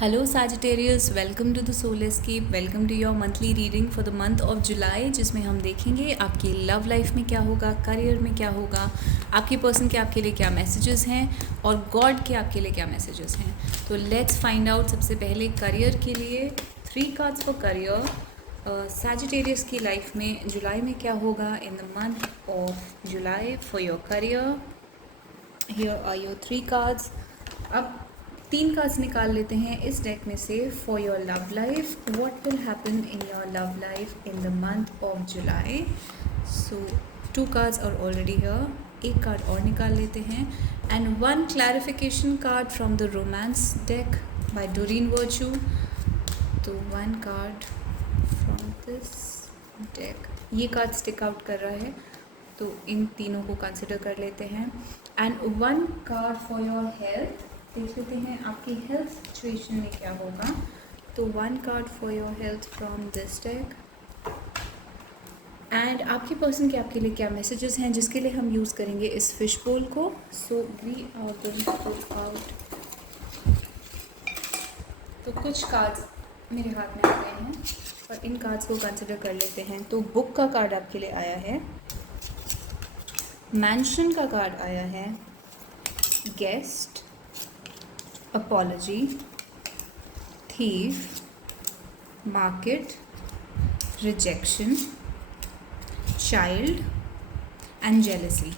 Hello Sagittarius, welcome to the soul escape. Welcome to your monthly reading for the month of July, जिसमें हम देखेंगे आपकी love life में क्या होगा, करियर में क्या होगा, आपके पर्सन के आपके लिए क्या मैसेजेस हैं और गॉड के आपके लिए क्या मैसेजेस हैं। तो लेट्स फाइंड आउट। सबसे पहले करियर के लिए 3 कार्ड्स फॉर करियर। Sagittarius की लाइफ में जुलाई में क्या होगा in the month of July for your career. Here are your 3 cards. अब 3 कार्ड्स निकाल लेते हैं इस डेक में से for your love life. What will happen in your love life in the month of July. So 2 cards are already here. एक card और निकाल लेते हैं and 1 clarification card from the romance deck by Doreen Virtue. तो 1 card from this deck, ये card stick out कर रहा है तो इन तीनों को कंसिडर कर लेते हैं। And 1 card for your health. देख लेते हैं आपकी हेल्थ सिचुएशन में क्या होगा। तो 1 card for your health from this deck. And आपके पर्सन के आपके लिए क्या मैसेजेस हैं जिसके लिए हम यूज़ करेंगे इस फिश बोल को। So we are going to put out. तो कुछ कार्ड्स मेरे हाथ में आ गए हैं और इन कार्ड्स को कंसिडर कर लेते हैं। तो बुक का कार्ड आपके लिए आया है, मैंशन का कार्ड आया है, guest, apology, thief, market, rejection, child and jealousy.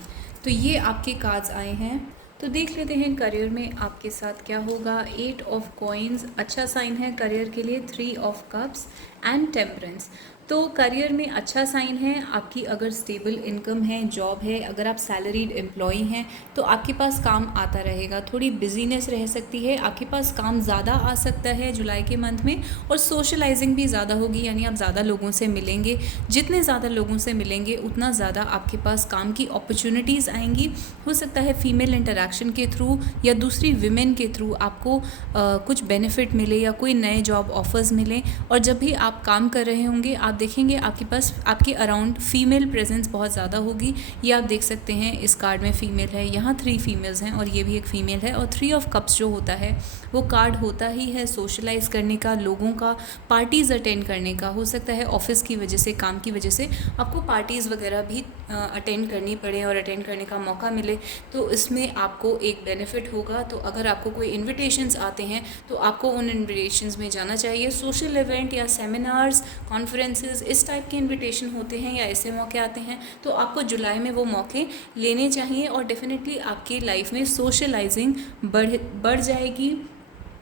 तो ये आपके कार्ड्स आए हैं। तो देख लेते हैं करियर में आपके साथ क्या होगा। 8 ऑफ कॉइन्स अच्छा साइन है करियर के लिए, 3 ऑफ कप्स एंड टेम्परेंस। तो करियर में अच्छा साइन है आपकी। अगर स्टेबल इनकम है, जॉब है, अगर आप सैलरीड एम्प्लॉय हैं तो आपके पास काम आता रहेगा। थोड़ी बिजीनेस रह सकती है, आपके पास काम ज़्यादा आ सकता है जुलाई के मंथ में। और सोशलाइजिंग भी ज़्यादा होगी, यानी आप ज़्यादा लोगों से मिलेंगे। जितने ज़्यादा लोगों से मिलेंगे उतना ज़्यादा आपके पास काम की अपॉर्चुनिटीज़ आएंगी। हो सकता है फीमेल इंटरैक्शन के थ्रू या दूसरी विमेन के थ्रू आपको कुछ बेनिफिट मिले या कोई नए जॉब ऑफर्स मिले। और जब भी आप काम कर रहे होंगे आप देखेंगे आपके पास आपके अराउंड फीमेल प्रेजेंस बहुत ज़्यादा होगी। ये आप देख सकते हैं इस कार्ड में फीमेल है, यहाँ 3 फीमेल्स हैं और ये भी एक फ़ीमेल है। और 3 ऑफ कप्स जो होता है वो कार्ड होता ही है सोशलाइज करने का, लोगों का, पार्टीज़ अटेंड करने का। हो सकता है ऑफिस की वजह से, काम की वजह से आपको पार्टीज़ वगैरह भी अटेंड करनी पड़े और अटेंड करने का मौका मिले, तो इसमें आपको एक बेनिफिट होगा। तो अगर आपको कोई इन्विटेशंस आते हैं तो आपको उन इन्विटेशंस में जाना चाहिए। सोशल इवेंट या सेमिनार्स, कॉन्फ्रेंसेस, इस टाइप के इन्विटेशन होते हैं या ऐसे मौके आते हैं तो आपको जुलाई में वो मौके लेने चाहिए और डेफिनेटली आपकी लाइफ में सोशलाइजिंग बढ़ जाएगी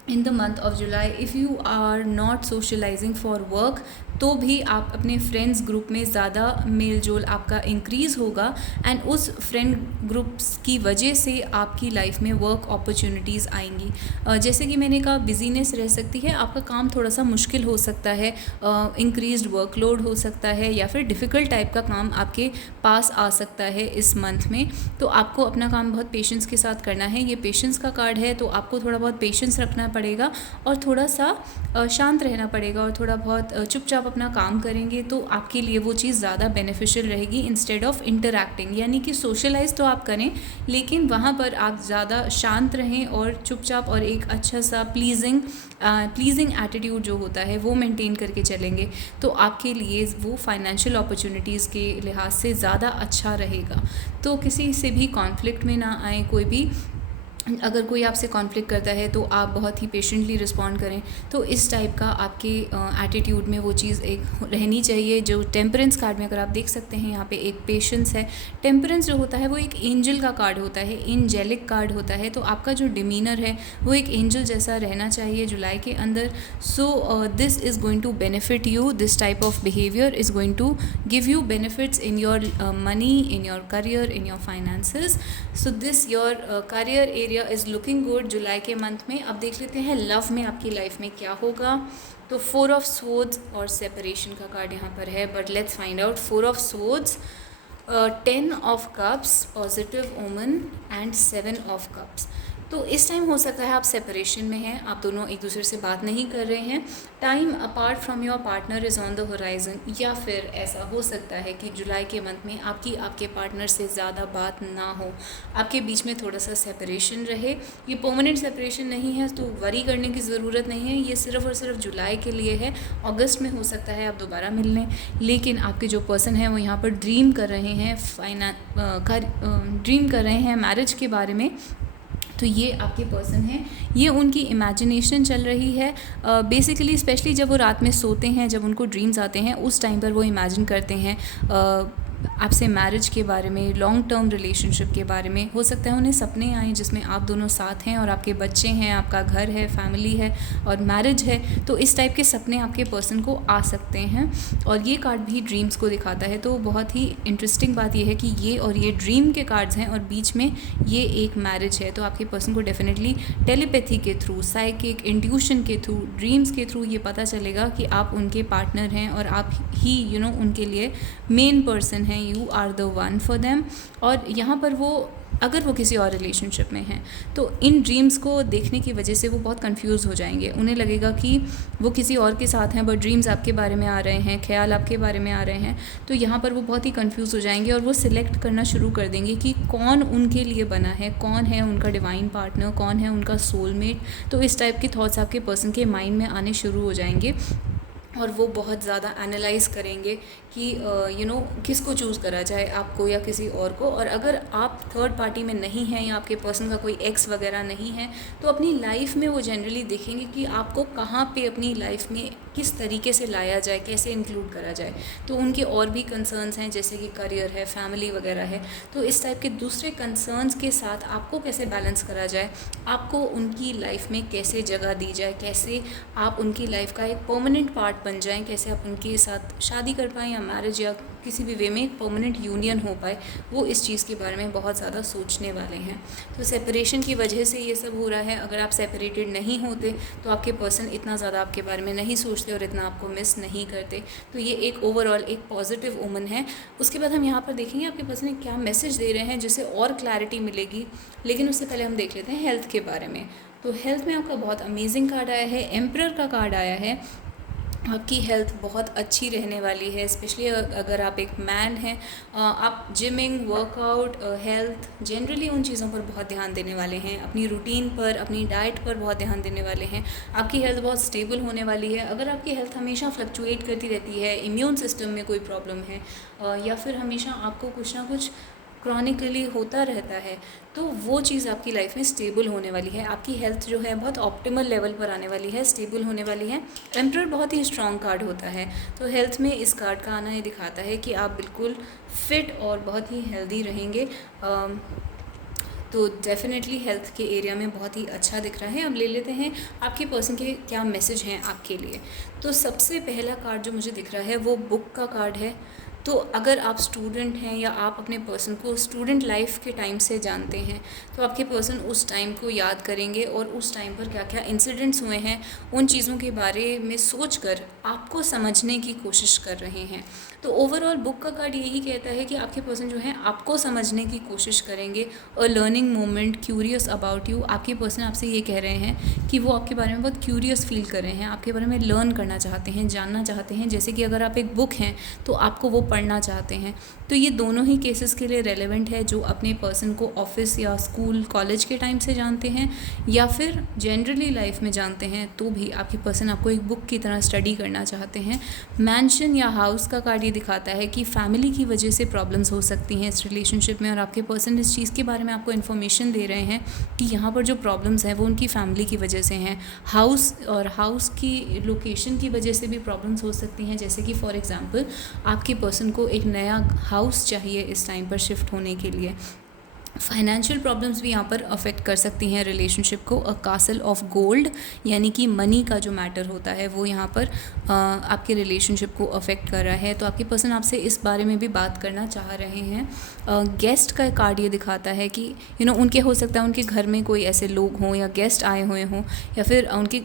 in the month of July. If you are not socialising for work तो भी आप अपने फ्रेंड्स ग्रुप में ज़्यादा मेल जोल आपका इंक्रीज़ होगा एंड उस फ्रेंड ग्रुप्स की वजह से आपकी लाइफ में वर्क अपॉर्चुनिटीज़ आएंगी। जैसे कि मैंने कहा बिजीनेस रह सकती है, आपका काम थोड़ा सा मुश्किल हो सकता है, इंक्रीज्ड वर्कलोड हो सकता है या फिर डिफ़िकल्ट टाइप का काम आपके पास आ सकता है इस मंथ में। तो आपको अपना काम बहुत पेशेंस के साथ करना है। ये पेशेंस का कार्ड है तो आपको थोड़ा बहुत पेशेंस रखना पड़ेगा और थोड़ा सा शांत रहना पड़ेगा और थोड़ा बहुत चुपचाप अपना काम करेंगे तो आपके लिए वो चीज़ ज़्यादा बेनिफिशियल रहेगी इंस्टेड ऑफ इंटरैक्टिंग। यानी कि सोशलाइज तो आप करें लेकिन वहाँ पर आप ज़्यादा शांत रहें और चुपचाप और एक अच्छा सा प्लीजिंग एटीट्यूड जो होता है वो मेंटेन करके चलेंगे तो आपके लिए वो फाइनेंशियल अपॉर्चुनिटीज़ के लिहाज से ज़्यादा अच्छा रहेगा। तो किसी से भी कॉन्फ्लिक्ट में ना आए। कोई भी अगर कोई आपसे कॉन्फ्लिक्ट करता है तो आप बहुत ही पेशेंटली रिस्पॉन्ड करें। तो इस टाइप का आपके एटीट्यूड में वो चीज़ एक रहनी चाहिए। जो टेम्परेंस कार्ड में अगर आप देख सकते हैं यहाँ पे एक पेशेंस है। टेम्परेंस जो होता है वो एक एंजल का कार्ड होता है, एंजेलिक कार्ड होता है। तो आपका जो डिमीनर है वो एक एंजल जैसा रहना चाहिए जुलाई के अंदर। So this is going to benefit you. This type of behaviour is going to give you benefits in your money, in your career, in your finances. So this your career area is looking good जुलाई के month में। अब देख लेते हैं love में आपकी life में क्या होगा। तो 4 ऑफ स्वॉर्ड्स और सेपरेशन का कार्ड यहाँ पर है, but let's find out. 4 of swords, 10 of cups, positive ओमन एंड 7 ऑफ कप्स। तो इस टाइम हो सकता है आप सेपरेशन में हैं, आप दोनों एक दूसरे से बात नहीं कर रहे हैं, time apart from your partner is on the horizon, या फिर ऐसा हो सकता है कि जुलाई के मंथ में आपके पार्टनर से ज़्यादा बात ना हो, आपके बीच में थोड़ा सा सेपरेशन रहे। ये परमानेंट सेपरेशन नहीं है तो वरी करने की ज़रूरत नहीं है, ये सिर्फ़ और सिर्फ जुलाई के लिए है। अगस्त में हो सकता है आप दोबारा मिल लें, लेकिन आपके जो पर्सन है वो यहाँ पर ड्रीम कर रहे हैं ड्रीम कर रहे हैं मैरिज के बारे में। तो ये आपके पर्सन हैं, ये उनकी इमेजिनेशन चल रही है बेसिकली, स्पेशली जब वो रात में सोते हैं, जब उनको ड्रीम्स आते हैं उस टाइम पर वो इमेजिन करते हैं आपसे मैरिज के बारे में, लॉन्ग टर्म रिलेशनशिप के बारे में। हो सकता है उन्हें सपने आएँ जिसमें आप दोनों साथ हैं और आपके बच्चे हैं, आपका घर है, फैमिली है और मैरिज है, तो इस टाइप के सपने आपके पर्सन को आ सकते हैं। और ये कार्ड भी ड्रीम्स को दिखाता है, तो बहुत ही इंटरेस्टिंग बात यह है कि ये ड्रीम के कार्ड्स हैं और बीच में ये एक मैरिज है। तो आपके पर्सन को डेफिनेटली टेलीपैथी के थ्रू, साइकिक इंट्यूशन के थ्रू, ड्रीम्स के थ्रू ये पता चलेगा कि आप उनके पार्टनर हैं और आप ही उनके लिए मेन पर्सन हैं, you are the one for them. और यहाँ पर अगर वो किसी और रिलेशनशिप में हैं तो इन ड्रीम्स को देखने की वजह से वो बहुत कंफ्यूज हो जाएंगे, उन्हें लगेगा कि वो किसी और के साथ हैं, बट ड्रीम्स आपके बारे में आ रहे हैं, ख्याल आपके बारे में आ रहे हैं। तो यहाँ पर वो बहुत ही कंफ्यूज हो जाएंगे और वो सिलेक्ट करना शुरू कर देंगे कि कौन उनके लिए बना है, कौन है उनका डिवाइन पार्टनर, कौन है उनका सोलमेट। तो इस टाइप के थॉट्स आपके पर्सन के माइंड में आने शुरू हो जाएंगे और वो बहुत ज़्यादा एनालाइज़ करेंगे कि किसको चूज़ करा जाए, आपको या किसी और को। और अगर आप थर्ड पार्टी में नहीं हैं या आपके पर्सन का कोई एक्स वगैरह नहीं है तो अपनी लाइफ में वो जनरली देखेंगे कि आपको कहाँ पे अपनी लाइफ में किस तरीके से लाया जाए, कैसे इंक्लूड करा जाए। तो उनके और भी कंसर्न्स हैं जैसे कि करियर है, फैमिली वगैरह है, तो इस टाइप के दूसरे कंसर्न्स के साथ आपको कैसे बैलेंस करा जाए, आपको उनकी लाइफ में कैसे जगह दी जाए, कैसे आप उनकी लाइफ का एक परमानेंट पार्ट बन जाएं, कैसे आप उनके साथ शादी कर पाएँ या मैरिज या किसी भी वे में एक परमानेंट यूनियन हो पाए, वो इस चीज़ के बारे में बहुत ज़्यादा सोचने वाले हैं। तो सेपरेशन की वजह से ये सब हो रहा है। अगर आप सेपरेटेड नहीं होते तो आपके पर्सन इतना ज़्यादा आपके बारे में नहीं सोचते और इतना आपको मिस नहीं करते। तो ये एक ओवरऑल एक पॉजिटिव ओमन है। उसके बाद हम यहाँ पर देखेंगे आपके पर्सन क्या मैसेज दे रहे हैं जिससे और क्लैरिटी मिलेगी, लेकिन उससे पहले हम देख लेते हैं हेल्थ के बारे में। तो हेल्थ में आपका बहुत अमेजिंग कार्ड आया है, एम्परर का कार्ड आया है। आपकी हेल्थ बहुत अच्छी रहने वाली है, स्पेशली अगर आप एक मैन हैं, आप जिमिंग, वर्कआउट, हेल्थ, जनरली उन चीज़ों पर बहुत ध्यान देने वाले हैं, अपनी रूटीन पर, अपनी डाइट पर बहुत ध्यान देने वाले हैं। आपकी हेल्थ बहुत स्टेबल होने वाली है। अगर आपकी हेल्थ हमेशा फ्लक्चुएट करती रहती है, इम्यून सिस्टम में कोई प्रॉब्लम है या फिर हमेशा आपको कुछ ना कुछ क्रॉनिकली होता रहता है, तो वो चीज़ आपकी लाइफ में स्टेबल होने वाली है। आपकी हेल्थ जो है बहुत ऑप्टिमल लेवल पर आने वाली है, स्टेबल होने वाली है। एम्परर बहुत ही स्ट्रॉन्ग कार्ड होता है, तो हेल्थ में इस कार्ड का आना ये दिखाता है कि आप बिल्कुल फिट और बहुत ही हेल्दी रहेंगे। तो डेफिनेटली हेल्थ के एरिया में बहुत ही अच्छा दिख रहा है। अब ले लेते हैं आपके पर्सन के क्या मैसेज हैं आपके लिए। तो सबसे पहला कार्ड जो मुझे दिख रहा है वो बुक का कार्ड है। तो अगर आप स्टूडेंट हैं या आप अपने पर्सन को स्टूडेंट लाइफ के टाइम से जानते हैं तो आपके पर्सन उस टाइम को याद करेंगे और उस टाइम पर क्या क्या इंसिडेंट्स हुए हैं उन चीज़ों के बारे में सोचकर आपको समझने की कोशिश कर रहे हैं। तो ओवरऑल बुक का कार्ड यही कहता है कि आपके पर्सन जो है आपको समझने की कोशिश करेंगे। A learning moment, curious about you. आपके पर्सन आपसे ये कह रहे हैं कि वो आपके बारे में बहुत क्यूरियस फील कर रहे हैं, आपके बारे में लर्न करना चाहते हैं, जानना चाहते हैं। जैसे कि अगर आप एक बुक हैं तो आपको वो पढ़ना चाहते हैं। तो ये दोनों ही केसेस के लिए रेलेवेंट है, जो अपने पर्सन को ऑफिस या स्कूल, कॉलेज के टाइम से जानते हैं या फिर जनरली लाइफ में जानते हैं, तो भी आपके पर्सन आपको एक बुक की तरह स्टडी करना चाहते हैं। मैंशन या हाउस का कार्ड ये दिखाता है कि फैमिली की वजह से प्रॉब्लम्स हो सकती हैं इस रिलेशनशिप में, और आपके पर्सन इस चीज़ के बारे में आपको इन्फॉर्मेशन दे रहे हैं कि यहाँ पर जो प्रॉब्लम्स हैं वो उनकी फैमिली की वजह से हैं। हाउस की लोकेशन की वजह से भी प्रॉब्लम्स हो सकती हैं, जैसे कि फॉर एग्जांपल आपके पर्सन को एक नया हाउस चाहिए इस टाइम पर शिफ्ट होने के लिए। फाइनेंशियल प्रॉब्लम्स भी यहाँ पर अफेक्ट कर सकती हैं रिलेशनशिप को। अ कासल ऑफ गोल्ड यानी कि मनी का जो मैटर होता है वो यहाँ पर आपके रिलेशनशिप को अफेक्ट कर रहा है। तो आपके पर्सन आपसे इस बारे में भी बात करना चाह रहे हैं। गेस्ट का कार्ड ये दिखाता है कि उनके हो सकता है उनके घर में कोई ऐसे लोग हों या गेस्ट आए हुए हों या फिर उनके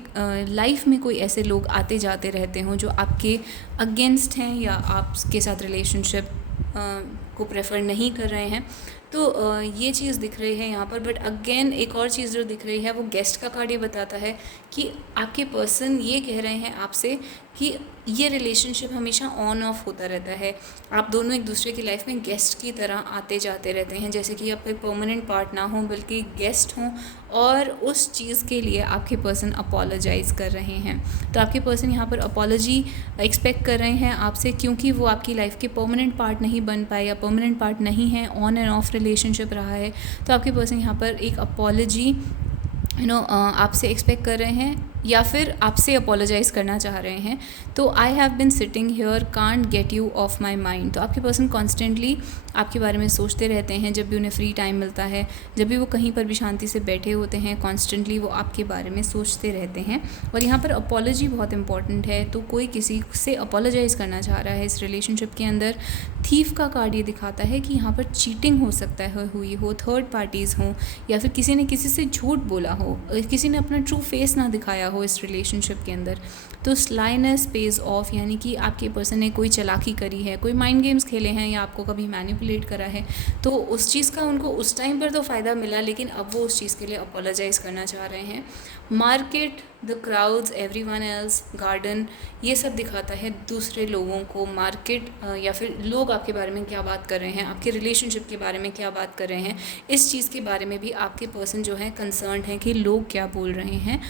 लाइफ में कोई ऐसे लोग आते जाते रहते हों जो आपके अगेंस्ट हैं या आपके साथ रिलेशनशिप को प्रेफर नहीं कर रहे हैं। तो ये चीज़ दिख रही है यहाँ पर। बट अगेन एक और चीज़ जो दिख रही है वो गेस्ट का कार्ड ये बताता है कि आपके पर्सन ये कह रहे हैं आपसे कि ये रिलेशनशिप हमेशा ऑन ऑफ होता रहता है। आप दोनों एक दूसरे की लाइफ में गेस्ट की तरह आते जाते रहते हैं, जैसे कि आपका परमानेंट पार्ट ना हो बल्कि गेस्ट हों, और उस चीज़ के लिए आपके पर्सन अपोलोजाइज़ कर रहे हैं। तो आपके पर्सन यहाँ पर अपॉलोजी एक्सपेक्ट कर रहे हैं आपसे, क्योंकि वो आपकी लाइफ के परमानेंट पार्ट नहीं बन पाए या परमानेंट पार्ट नहीं है, ऑन एंड ऑफ रिलेशनशिप रहा है। तो आपके पर्सन यहाँ पर एक अपॉलोजी आपसे एक्सपेक्ट कर रहे हैं या फिर आपसे अपोलोजाइज़ करना चाह रहे हैं। तो I have been sitting here can't get you of my mind. तो आपके पर्सन कॉन्स्टेंटली आपके बारे में सोचते रहते हैं, जब भी उन्हें फ्री टाइम मिलता है, जब भी वो कहीं पर भी शांति से बैठे होते हैं, कॉन्स्टेंटली वो आपके बारे में सोचते रहते हैं। और यहाँ पर अपोलॉजी बहुत इंपॉर्टेंट है। तो कोई किसी से अपोलोजाइज़ करना चाह रहा है इस रिलेशनशिप के अंदर। थीफ का कार्ड ये दिखाता है कि यहाँ पर चीटिंग हो सकता है हुई हो, थर्ड पार्टीज़ हों, या फिर किसी ने किसी से झूठ बोला हो, किसी ने अपना ट्रू फेस ना दिखाया हो इस रिलेशनशिप के अंदर। तो स्लाइनेस पेज ऑफ, यानी कि आपके पर्सन ने कोई चालाकी करी है, कोई माइंड गेम्स खेले हैं या आपको कभी मैनिपुलेट करा है, तो उस चीज़ का उनको उस टाइम पर तो फ़ायदा मिला, लेकिन अब वो उस चीज़ के लिए अपोलोजाइज़ करना चाह रहे हैं। Market, the crowds, everyone else, garden, ये सब दिखाता है दूसरे लोगों को। मार्केट या फिर लोग आपके बारे में क्या बात कर रहे हैं, आपके रिलेशनशिप के बारे में क्या बात कर रहे हैं, इस चीज़ के बारे में भी आपके पर्सन जो है कंसर्न है कि लोग क्या बोल रहे हैं,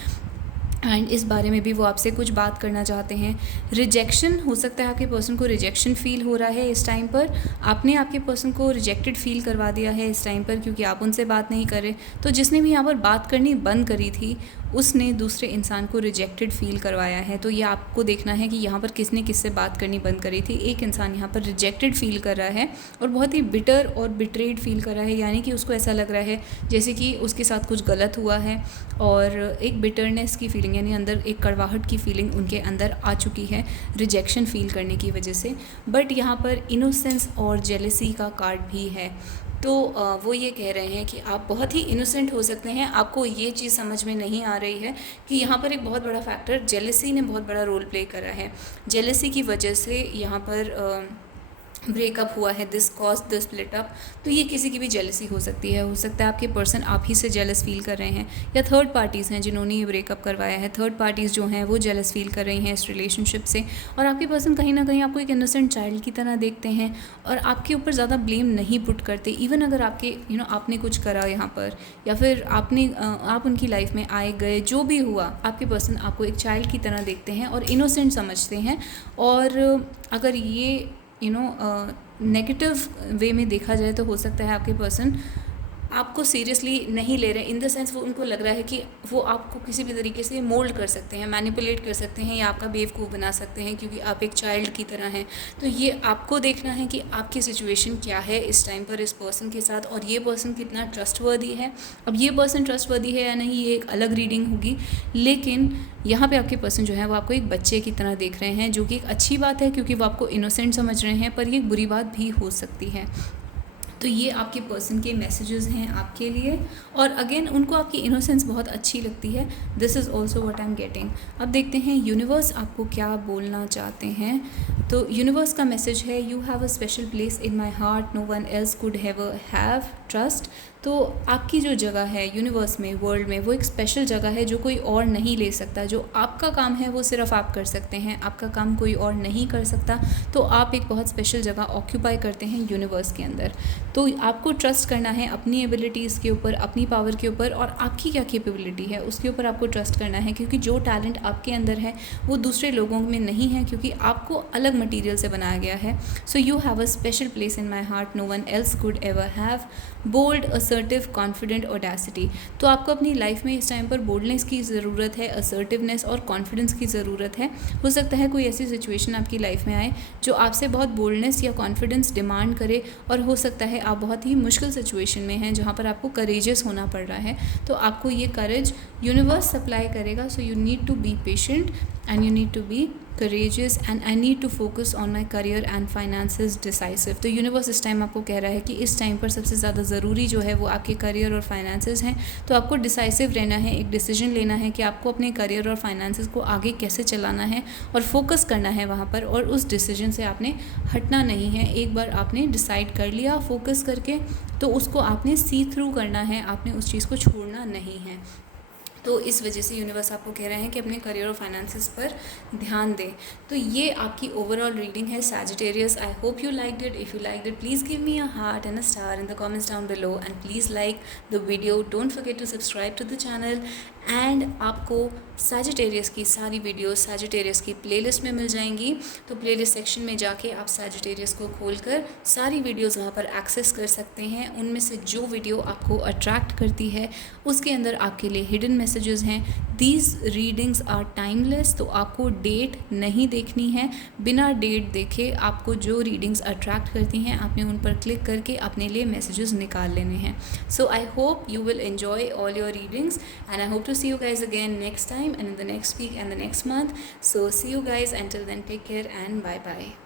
एंड इस बारे में भी वो आपसे कुछ बात करना चाहते हैं। रिजेक्शन हो सकता है, आपके पर्सन को रिजेक्शन फील हो रहा है इस टाइम पर। आपने आपके पर्सन को रिजेक्टेड फील करवा दिया है इस टाइम पर, क्योंकि आप उनसे बात नहीं कर रहे। तो जिसने भी यहाँ पर बात करनी बंद करी थी उसने दूसरे इंसान को रिजेक्टेड फील करवाया है। तो ये आपको देखना है कि यहाँ पर किसने किससे बात करनी बंद करी थी। एक इंसान यहाँ पर रिजेक्टेड फील कर रहा है और बहुत ही बिटर और बिट्रेड फील कर रहा है, यानी कि उसको ऐसा लग रहा है जैसे कि उसके साथ कुछ गलत हुआ है, और एक बिटरनेस की फीलिंग, यानी अंदर एक कड़वाहट की फीलिंग उनके अंदर आ चुकी है रिजेक्शन फील करने की वजह से। बट यहाँ पर इनोसेंस और जेलसी का कार्ड भी है। तो वो ये कह रहे हैं कि आप बहुत ही इनोसेंट हो सकते हैं। आपको ये चीज़ समझ में नहीं आ रही है कि यहाँ पर एक बहुत बड़ा फैक्टर जेलसी ने बहुत बड़ा रोल प्ले करा है। जेलसी की वजह से यहाँ पर ब्रेकअप हुआ है, this cause the split up. तो ये किसी की भी जेलसी हो सकती है। हो सकता है आपके पर्सन आप ही से जेलस फील कर रहे हैं, या थर्ड पार्टीज़ हैं जिन्होंने ये ब्रेकअप करवाया है। थर्ड पार्टीज़ जो हैं वो जेलस फील कर रही हैं इस रिलेशनशिप से, और आपके पर्सन कहीं ना कहीं आपको एक इनोसेंट चाइल्ड की तरह देखते हैं और आपके ऊपर ज़्यादा ब्लेम नहीं पुट करते। इवन अगर आपके आपने कुछ करा यहाँ पर, या फिर आप उनकी लाइफ में आए गए, जो भी हुआ, आपके पर्सन आपको एक चाइल्ड की तरह देखते हैं और इनोसेंट समझते हैं। और अगर ये नेगेटिव वे में देखा जाए तो हो सकता है आपके पर्सन आपको सीरियसली नहीं ले रहे, इन द सेंस वो उनको लग रहा है कि वो आपको किसी भी तरीके से मोल्ड कर सकते हैं, मैनिपुलेट कर सकते हैं, या आपका बेवकूफ़ बना सकते हैं क्योंकि आप एक चाइल्ड की तरह हैं। तो ये आपको देखना है कि आपकी सिचुएशन क्या है इस टाइम पर इस पर्सन के साथ, और ये पर्सन कितना ट्रस्टवर्दी है। अब ये पर्सन ट्रस्टवर्दी है या नहीं, ये एक अलग रीडिंग होगी, लेकिन यहाँ पे आपके पर्सन जो है वो आपको एक बच्चे की तरह देख रहे हैं, जो कि एक अच्छी बात है क्योंकि वो आपको इनोसेंट समझ रहे हैं, पर ये एक बुरी बात भी हो सकती है। तो ये आपके पर्सन के मैसेजेस हैं आपके लिए, और अगेन उनको आपकी इनोसेंस बहुत अच्छी लगती है। This is also what I am getting. अब देखते हैं यूनिवर्स आपको क्या बोलना चाहते हैं। तो यूनिवर्स का मैसेज है, you have a special place in my heart, no one else could have trust. तो आपकी जो जगह है यूनिवर्स में, वर्ल्ड में, वो एक स्पेशल जगह है जो कोई और नहीं ले सकता। जो आपका काम है वो सिर्फ आप कर सकते हैं, आपका काम कोई और नहीं कर सकता। तो आप एक बहुत स्पेशल जगह ऑक्यूपाई करते हैं यूनिवर्स के अंदर। तो आपको ट्रस्ट करना है अपनी एबिलिटीज़ के ऊपर, अपनी पावर के ऊपर, और आपकी क्या कैपेबिलिटी है उसके ऊपर आपको ट्रस्ट करना है, क्योंकि जो टैलेंट आपके अंदर है वो दूसरे लोगों में नहीं है, क्योंकि आपको अलग मटीरियल से बनाया गया है। So you have a special place in my heart, no one else could ever have. Bold, assertive, confident, audacity. तो आपको अपनी लाइफ में इस टाइम पर बोल्डनेस की ज़रूरत है, असर्टिवनेस और कॉन्फिडेंस की ज़रूरत है। हो सकता है कोई ऐसी सिचुएशन आपकी लाइफ में आए जो आपसे बहुत बोल्डनेस या कॉन्फिडेंस डिमांड करे, और हो सकता है आप बहुत ही मुश्किल सिचुएशन में हैं जहाँ पर आपको करेजियस होना पड़ रहा है। तो आपको ये करेज यूनिवर्स सप्लाई करेगा। So you need to be patient and you need to be courageous and I need to focus on my career and finances decisive। तो यूनिवर्स इस टाइम आपको कह रहा है कि इस टाइम पर सबसे ज़्यादा ज़रूरी जो है वो आपके करियर और फाइनेंसेस हैं। तो आपको डिसाइसिव रहना है, एक डिसीजन लेना है कि आपको अपने करियर और फाइनेंसेस को आगे कैसे चलाना है और फोकस करना है वहाँ पर, और उस डिसीजन से आपने हटना नहीं है। एक बार आपने डिसाइड कर लिया फोकस करके, तो उसको आपने सी थ्रू करना है, आपने उस चीज़ को छोड़ना नहीं है। तो इस वजह से यूनिवर्स आपको कह रहे हैं कि अपने करियर और फाइनेंसेस पर ध्यान दें। तो ये आपकी ओवरऑल रीडिंग है Sagittarius. I hope you liked it. If you liked it, please give me a heart and a star in the comments down below and please like the video. Don't forget to subscribe to the channel. And आपको Sagittarius की सारी videos Sagittarius की playlist में मिल जाएंगी। तो playlist section में जाके आप सैजिटेरियस को खोलकर सारी वीडियोस वहाँ पर एक्सेस कर सकते हैं। उनमें से जो वीडियो आपको अट्रैक्ट करती है उसके अंदर आपके लिए हिडन मैसेजेस हैं। These readings are timeless. तो आपको डेट नहीं देखनी है, बिना डेट देखे आपको जो रीडिंग्स अट्रैक्ट करती हैं आपने उन पर क्लिक करके अपने लिए मैसेजेस निकाल लेने हैं। So I hope you will enjoy all your readings, and I hope to see you guys again next time and in the next week and the next month. So see you guys, until then, take care and bye bye.